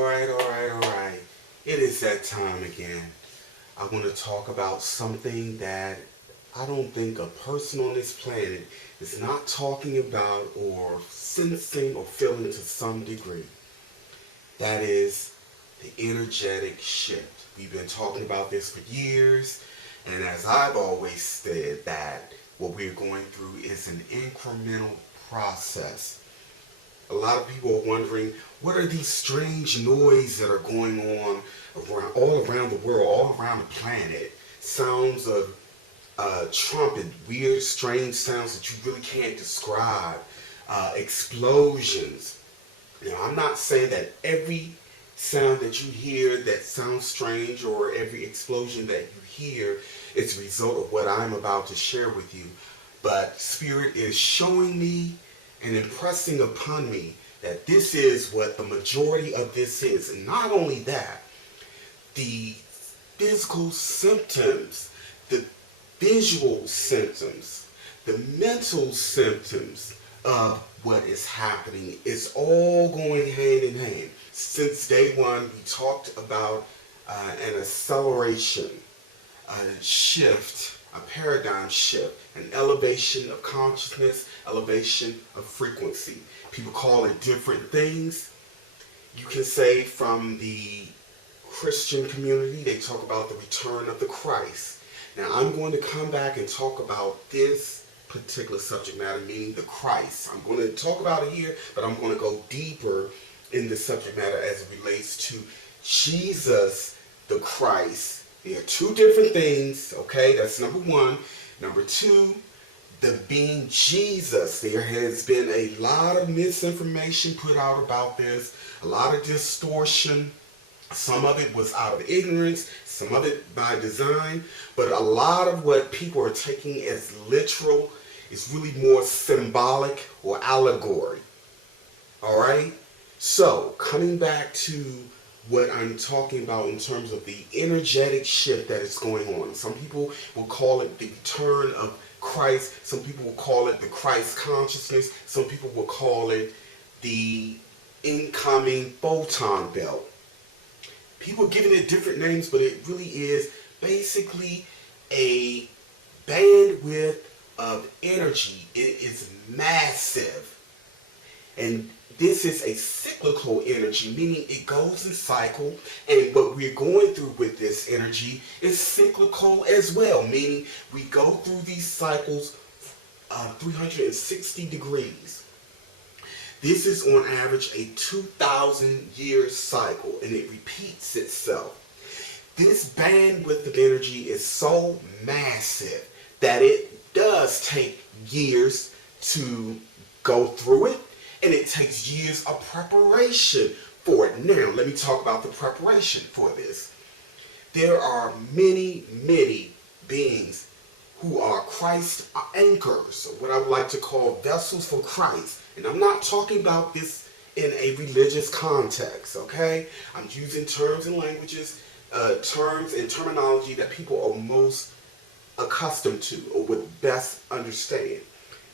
Alright. It is that time again. I want to talk about something that I don't think a person on this planet is not talking about or sensing or feeling to some degree. That is the energetic shift. We've been talking about this for years, and as I've always said, that what we're going through is an incremental process. A lot of people are wondering, what are these strange noises that are going on all around the world, all around the planet? Sounds of trumpet, weird, strange sounds that you really can't describe. Explosions. Now, I'm not saying that every sound that you hear that sounds strange or every explosion that you hear is a result of what I'm about to share with you. But Spirit is showing me and impressing upon me that this is what the majority of this is. And not only that, the physical symptoms, the visual symptoms, the mental symptoms of what is happening is all going hand in hand. Since day one, we talked about an acceleration, a shift, a paradigm shift, an elevation of consciousness, elevation of frequency. People call it different things. You can say from the Christian community, they talk about the return of the Christ. Now, I'm going to come back and talk about this particular subject matter, meaning the Christ. I'm going to talk about it here, but I'm going to go deeper in the subject matter as it relates to Jesus the Christ. There are two different things, okay? That's number one. Number two, the being Jesus. There has been a lot of misinformation put out about this, a lot of distortion. Some of it was out of ignorance, some of it by design, but a lot of what people are taking as literal is really more symbolic or allegory. All right? So, coming back to what I'm talking about in terms of the energetic shift that is going on. Some people will call it the return of Christ. Some people will call it the Christ consciousness. Some people will call it the incoming photon belt. People are giving it different names, but it really is basically a bandwidth of energy. It is massive. And this is a cyclical energy, meaning it goes in cycle, and what we're going through with this energy is cyclical as well, meaning we go through these cycles 360 degrees. This is on average a 2,000-year cycle, and it repeats itself. This bandwidth of energy is so massive that it does take years to go through it, and it takes years of preparation for it. Now, let me talk about the preparation for this. There are many, many beings who are Christ anchors, or what I would like to call vessels for Christ. And I'm not talking about this in a religious context, okay? I'm using terms and languages, terms and terminology that people are most accustomed to or would best understand.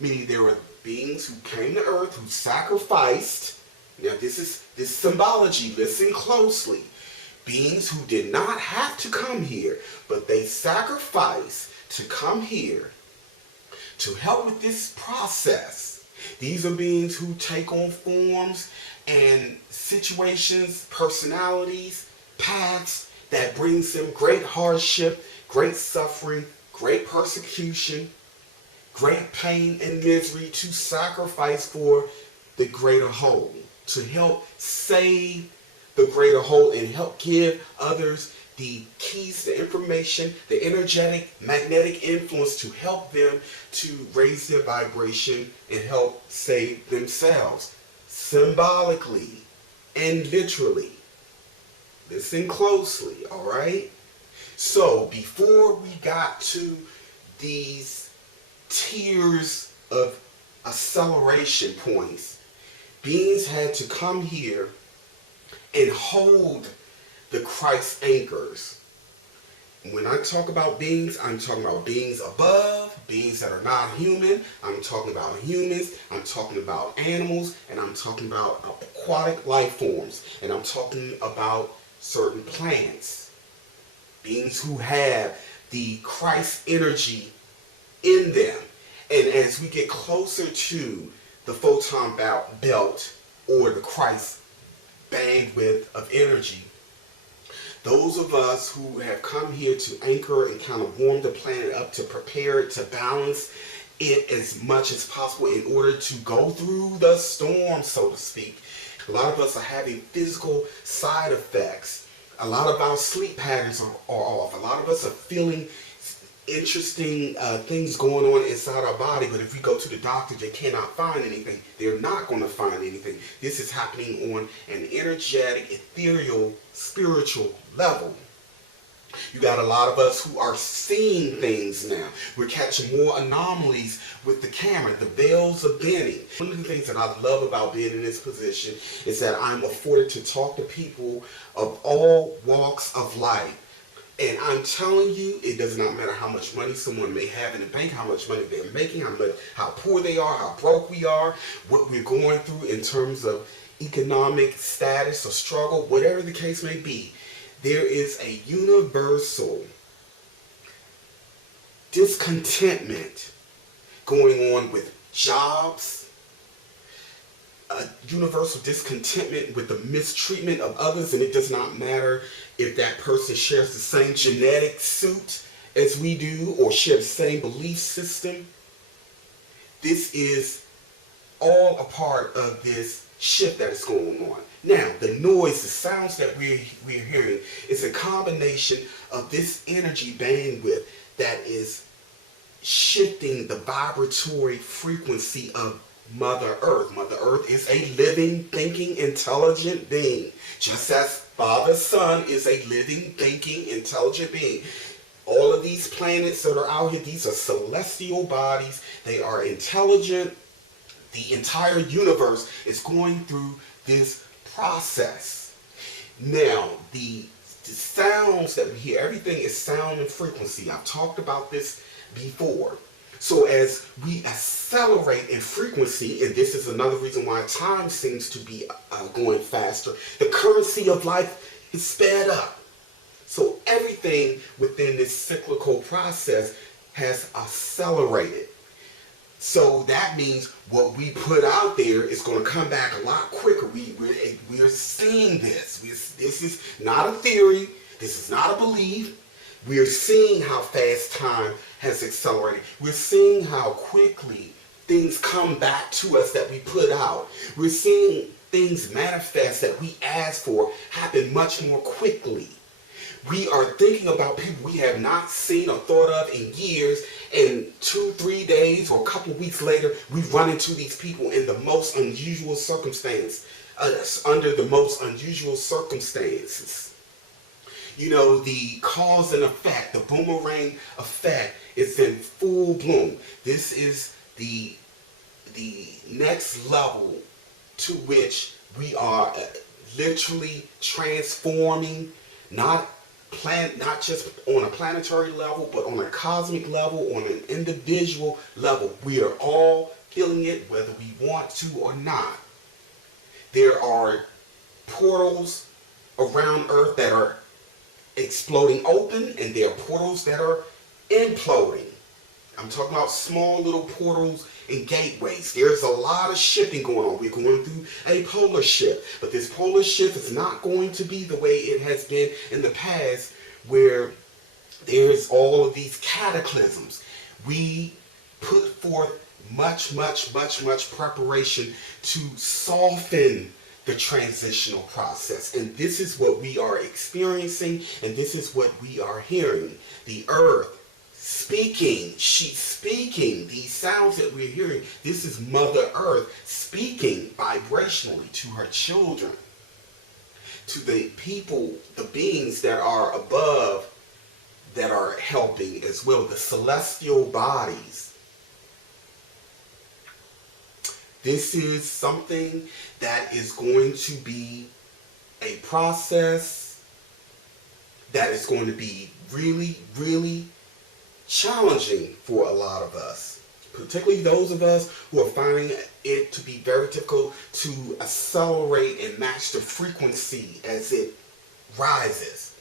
Meaning there are beings who came to earth, who sacrificed. Now this is symbology, listen closely. Beings who did not have to come here, but they sacrificed to come here to help with this process. These are beings who take on forms and situations, personalities, paths that brings them great hardship, great suffering, great persecution, great pain and misery to sacrifice for the greater whole, to help save the greater whole and help give others the keys to information, the energetic, magnetic influence to help them to raise their vibration and help save themselves, symbolically and literally. Listen closely, all right? So before we got to these tiers of acceleration points, beings had to come here and hold the Christ anchors. When I talk about beings, I'm talking about beings above, beings that are not human. I'm talking about humans. I'm talking about animals, and I'm talking about, of aquatic life forms, and I'm talking about certain plants, beings who have the Christ energy in them. And as we get closer to the photon belt or the Christ bandwidth of energy, those of us who have come here to anchor and kind of warm the planet up, to prepare it, to balance it as much as possible in order to go through the storm, so to speak. A lot of us are having physical side effects. A lot of our sleep patterns are off. A lot of us are feeling interesting things going on inside our body, but if we go to the doctor, they cannot find anything. They're not going to find anything. This is happening on an energetic, ethereal, spiritual level. You got a lot of us who are seeing things now. We're catching more anomalies with the camera. The veils are bending. One of the things that I love about being in this position is that I'm afforded to talk to people of all walks of life. And I'm telling you, it does not matter how much money someone may have in the bank, how much money they're making, how poor they are, how broke we are, what we're going through in terms of economic status or struggle, whatever the case may be. There is a universal discontentment going on with jobs, a universal discontentment with the mistreatment of others, and it does not matter if that person shares the same genetic suit as we do or share the same belief system. This is all a part of this shift that is going on. Now, the noise, the sounds that we're hearing is a combination of this energy bandwidth that is shifting the vibratory frequency of Mother Earth. Mother Earth is a living, thinking, intelligent being. Just as Father Son is a living, thinking, intelligent being. All of these planets that are out here, these are celestial bodies. They are intelligent. The entire universe is going through this process. Now, the sounds that we hear, everything is sound and frequency. I've talked about this before. So as we accelerate in frequency, and this is another reason why time seems to be going faster, the currency of life is sped up. So everything within this cyclical process has accelerated. So that means what we put out there is going to come back a lot quicker. We're seeing this. This is not a theory. This is not a belief. We're seeing how fast time has accelerated. We're seeing how quickly things come back to us that we put out. We're seeing things manifest that we asked for happen much more quickly. We are thinking about people we have not seen or thought of in years, and 2-3 days or a couple of weeks later, we run into these people in the most unusual circumstance, under the most unusual circumstances. You know, the cause and effect, the boomerang effect is in full bloom. This is the next level to which we are literally transforming, not just on a planetary level, but on a cosmic level, on an individual level. We are all feeling it whether we want to or not. There are portals around Earth that are exploding open, and there are portals that are imploding. I'm talking about small little portals and gateways. There's a lot of shifting going on. We're going through a polar shift, but this polar shift is not going to be the way it has been in the past, where there's all of these cataclysms. We put forth much preparation to soften the transitional process. And this is what we are experiencing, and this is what we are hearing. The earth speaking, she's speaking. These sounds that we're hearing, this is Mother Earth speaking vibrationally to her children, to the people, the beings that are above, that are helping as well, the celestial bodies. This is something that is going to be a process that is going to be really challenging for a lot of us. particularly those of us who are finding it to be very difficult to accelerate and match the frequency as it rises.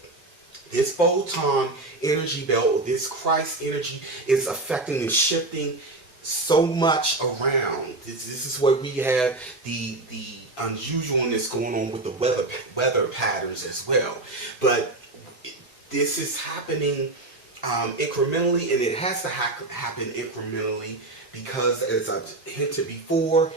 This photon energy belt, or this Christ energy, is affecting and shifting so much around. This is where we have the unusualness going on with the weather patterns as well. But this is happening incrementally, and it has to happen incrementally because, as I've hinted before,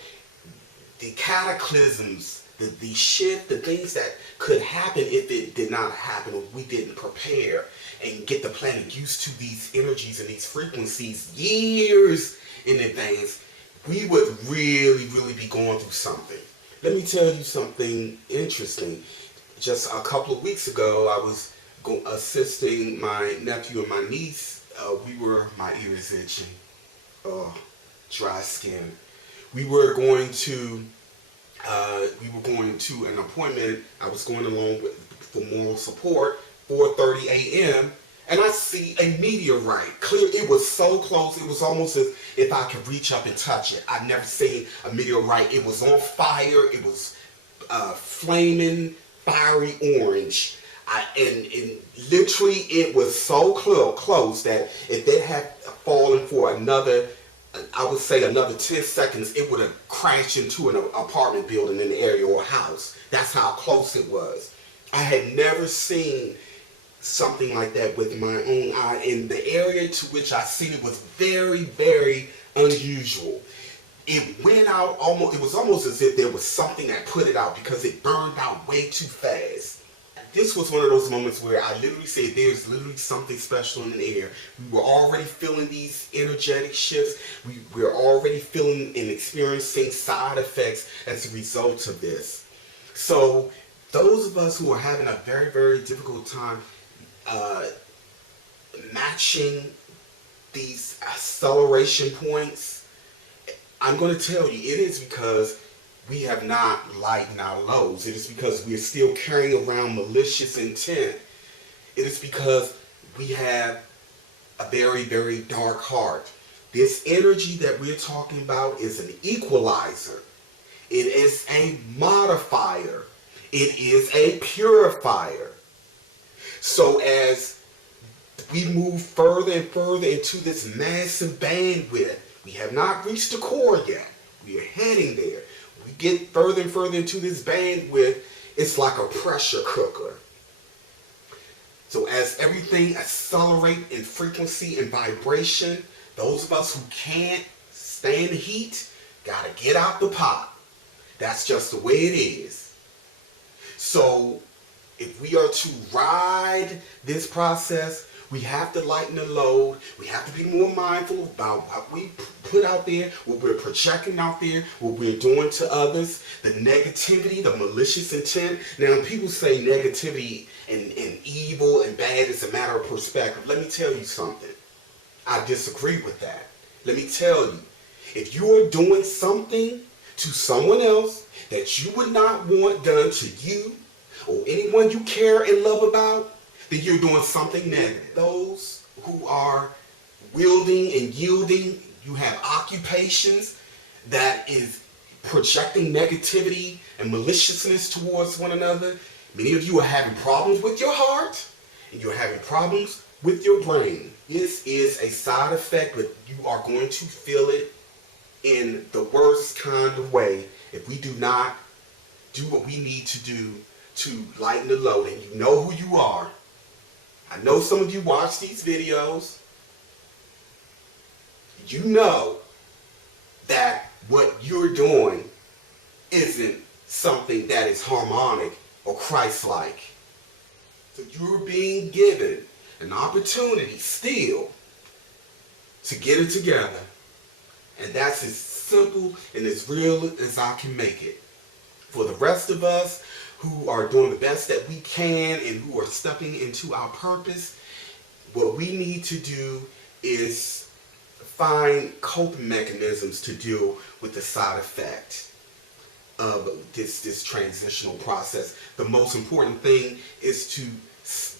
the cataclysms, the shift, the things that could happen if it did not happen or we didn't prepare and get the planet used to these energies and these frequencies years in advance, we would really, really be going through something. Let me tell you something interesting. Just a couple of weeks ago, I was assisting my nephew and my niece. My ear is itching. Oh, dry skin. We were going to an appointment. I was going along for moral support, 4:30 a.m. and I see a meteorite. Clear, it was so close. It was almost as if I could reach up and touch it. I've never seen a meteorite. It was on fire. It was flaming, fiery orange. And literally, it was so close that if it had fallen for another, I would say another 10 seconds, it would have crashed into an apartment building in the area or a house. That's how close it was. I had never seen something like that with my own eye, and the area to which I seen it was very, very unusual. It went out almost, it was almost as if there was something that put it out because it burned out way too fast. This was one of those moments where I literally said there's literally something special in the air. We were already feeling these energetic shifts. We're already feeling and experiencing side effects as a result of this. So those of us who are having a very, very difficult time matching these acceleration points, I'm going to tell you, it is because we have not lightened our loads. It is because we are still carrying around malicious intent. It is because we have a very, very dark heart. This energy that we're talking about is an equalizer. It is a modifier. It is a purifier. So as we move further and further into this massive bandwidth, we have not reached the core yet. We are heading there. We get further and further into this bandwidth, it's like a pressure cooker. So as everything accelerates in frequency and vibration, those of us who can't stand the heat, gotta get out the pot. That's just the way it is. So if we are to ride this process, we have to lighten the load. We have to be more mindful about what we put out there, what we're projecting out there, what we're doing to others, the negativity, the malicious intent. Now, people say negativity and evil and bad is a matter of perspective. Let me tell you something. I disagree with that. Let me tell you, if you are doing something to someone else that you would not want done to you or anyone you care and love about, then you're doing something negative. Those who are wielding and yielding, you have occupations that is projecting negativity and maliciousness towards one another. Many of you are having problems with your heart, and you're having problems with your brain. This is a side effect, but you are going to feel it in the worst kind of way if we do not do what we need to do to lighten the load. And you know who you are. I know some of you watch these videos. You know that what you're doing isn't something that is harmonic or Christ-like. So you're being given an opportunity still to get it together. And that's as simple and as real as I can make it. For the rest of us who are doing the best that we can and who are stepping into our purpose, what we need to do is find coping mechanisms to deal with the side effect of this transitional process. The most important thing is to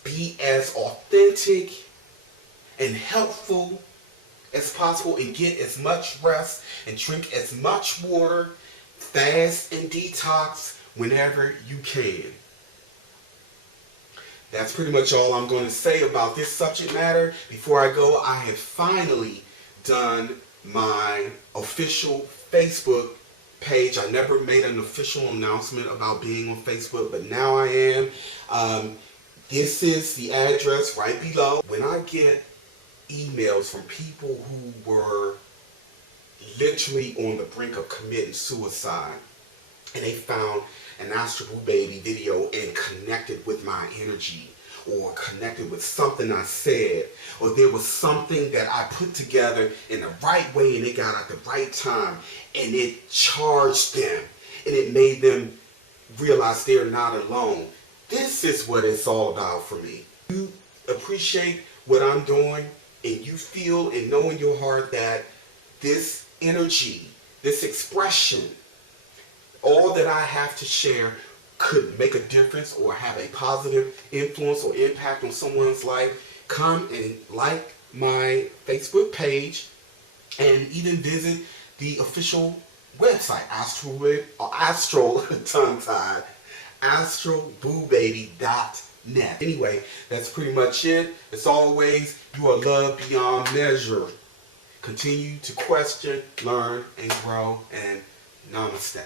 be as authentic and helpful as possible and get as much rest and drink as much water, fast and detox whenever you can. That's pretty much all I'm going to say about this subject matter. Before I go, I have finally done my official Facebook page. I never made an official announcement about being on Facebook, but now I am. This is the address right below. When I get emails from people who were literally on the brink of committing suicide, and they found an AstralBooBaby video and connected with my energy, or connected with something I said, or there was something that I put together in the right way and it got at the right time, and it charged them and it made them realize they're not alone. This is what it's all about for me. You appreciate what I'm doing, and you feel and know in your heart that this energy, this expression, all that I have to share could make a difference or have a positive influence or impact on someone's life, come and like my Facebook page and even visit the official website, AstralBooBaby.net. Anyway, that's pretty much it. As always, you are loved beyond measure. Continue to question, learn, and grow, and namaste.